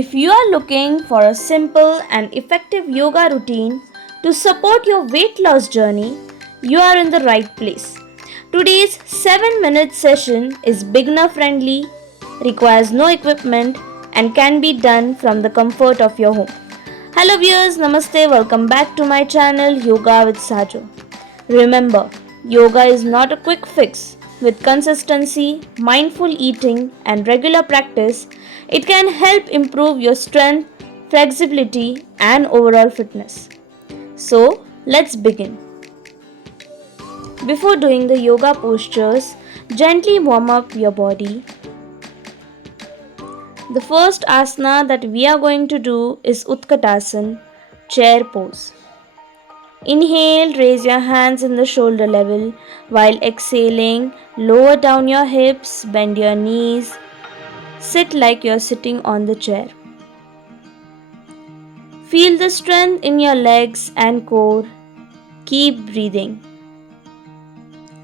If you are looking for a simple and effective yoga routine to support your weight loss journey, you are in the right place. Today's 7-minute session is beginner friendly, requires no equipment, and can be done from the comfort of your home. Hello viewers, namaste, welcome back to my channel Yoga with Sajo. Remember, yoga is not a quick fix. With consistency, mindful eating, and regular practice, it can help improve your strength, flexibility, and overall fitness. So, let's begin. Before doing the yoga postures, gently warm up your body. The first asana that we are going to do is Utkatasana, chair pose. Inhale, raise your hands in the shoulder level, while exhaling, lower down your hips, bend your knees, sit like you're sitting on the chair. Feel the strength in your legs and core. Keep breathing.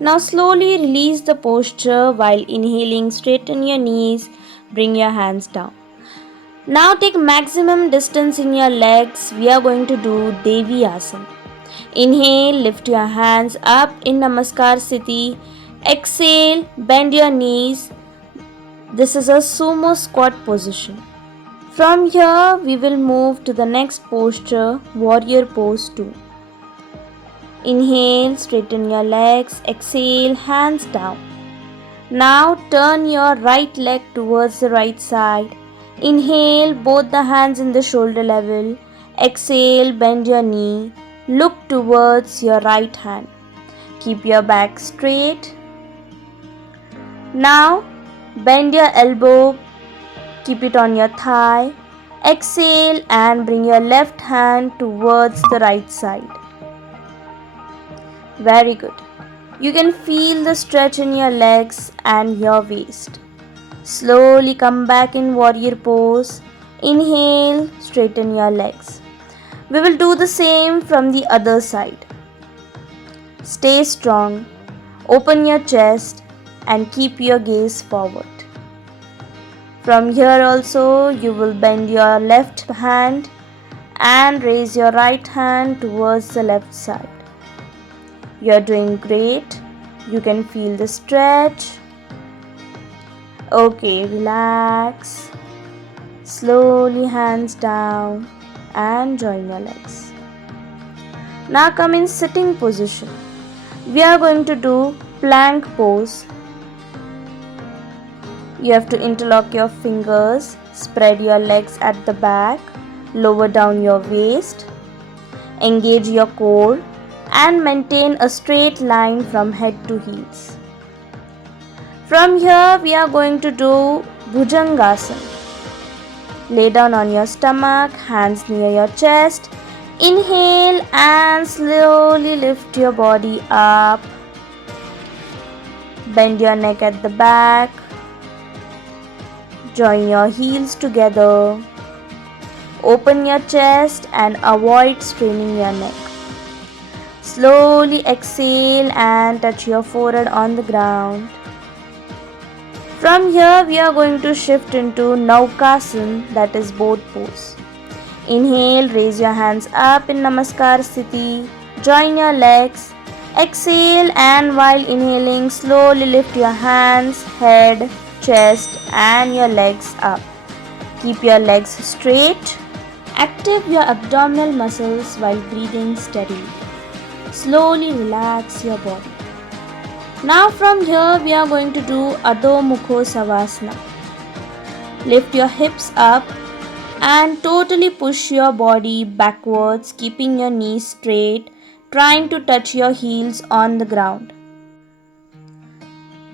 Now slowly release the posture while inhaling, straighten your knees, bring your hands down. Now take maximum distance in your legs. We are going to do Devi Asana. Inhale, lift your hands up in Namaskar Sthiti. Exhale, bend your knees. This is a sumo squat position. From here, we will move to the next posture, Warrior Pose 2. Inhale, straighten your legs. Exhale, hands down. Now turn your right leg towards the right side. Inhale, both the hands in the shoulder level. Exhale, bend your knee. Look towards your right hand. Keep your back straight. Now, bend your elbow. Keep it on your thigh. Exhale and bring your left hand towards the right side. Very good. You can feel the stretch in your legs and your waist. Slowly come back in warrior pose. Inhale, straighten your legs. We will do the same from the other side. Stay strong, open your chest and keep your gaze forward. From here also you will bend your left hand and raise your right hand towards the left side. You are doing great. You can feel the stretch. Okay, relax. Slowly hands down and join your legs. Now come in sitting position. We are going to do plank pose. You have to interlock your fingers, spread your legs at the back, lower down your waist, engage your core and maintain a straight line from head to heels. From here we are going to do Bhujangasana. Lay down on your stomach, hands near your chest. Inhale and slowly lift your body up. Bend your neck at the back. Join your heels together. Open your chest and avoid straining your neck. Slowly exhale and touch your forehead on the ground. From here we are going to shift into Naukasana, that is boat pose. Inhale, raise your hands up in Namaskar Sthiti. Join your legs. Exhale and while inhaling, slowly lift your hands, head, chest and your legs up. Keep your legs straight. Active your abdominal muscles while breathing steadily. Slowly relax your body. Now from here we are going to do Adho Mukho Savasana. Lift your hips up and totally push your body backwards, keeping your knees straight, trying to touch your heels on the ground.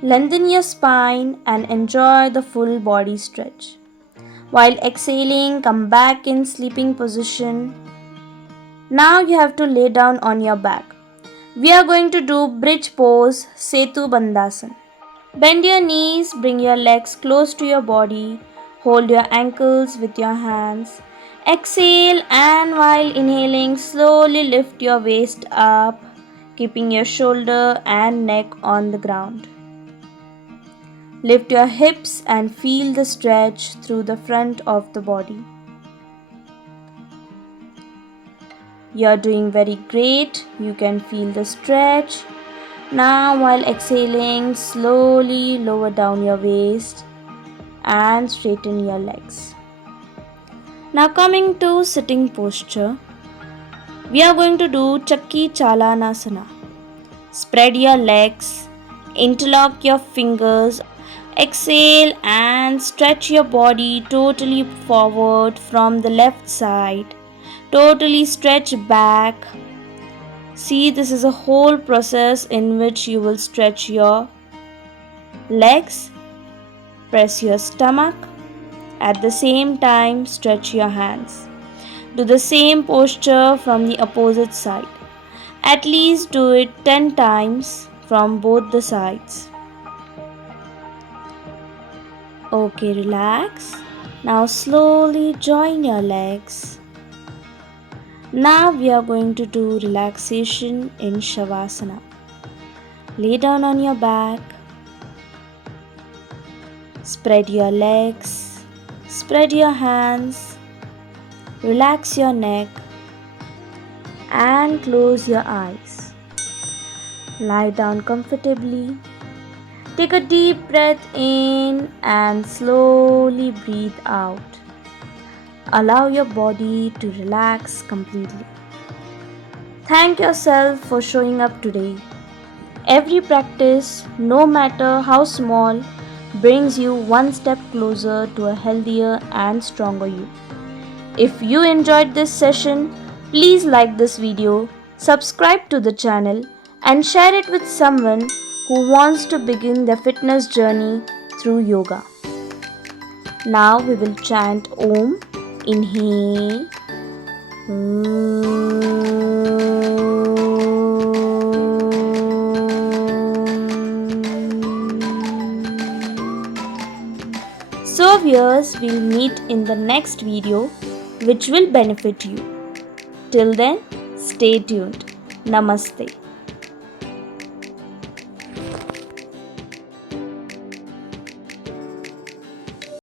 Lengthen your spine and enjoy the full body stretch. While exhaling, come back in sleeping position. Now you have to lay down on your back. We are going to do bridge pose, Setu Bandhasana. Bend your knees, bring your legs close to your body, hold your ankles with your hands. Exhale and while inhaling, slowly lift your waist up, keeping your shoulder and neck on the ground. Lift your hips and feel the stretch through the front of the body. You're doing very great. You can feel the stretch. Now, while exhaling, slowly lower down your waist and straighten your legs. Now, coming to sitting posture, we are going to do Chakki Chalanasana. Spread your legs, interlock your fingers, exhale and stretch your body totally forward from the left side. Totally stretch back. See, this is a whole process in which you will stretch your legs, press your stomach, at the same time stretch your hands. Do the same posture from the opposite side. At least do it 10 times from both the sides. Okay, relax. Now slowly join your legs. Now we are going to do relaxation in Shavasana. Lay down on your back. Spread your legs. Spread your hands. Relax your neck. And close your eyes. Lie down comfortably. Take a deep breath in and slowly breathe out. Allow your body to relax completely. Thank yourself for showing up today. Every practice, no matter how small, brings you one step closer to a healthier and stronger you. If you enjoyed this session, please like this video, subscribe to the channel, and share it with someone who wants to begin their fitness journey through yoga. Now we will chant Om. Inhale. So viewers, we'll meet in the next video which will benefit you. Till then, stay tuned. Namaste.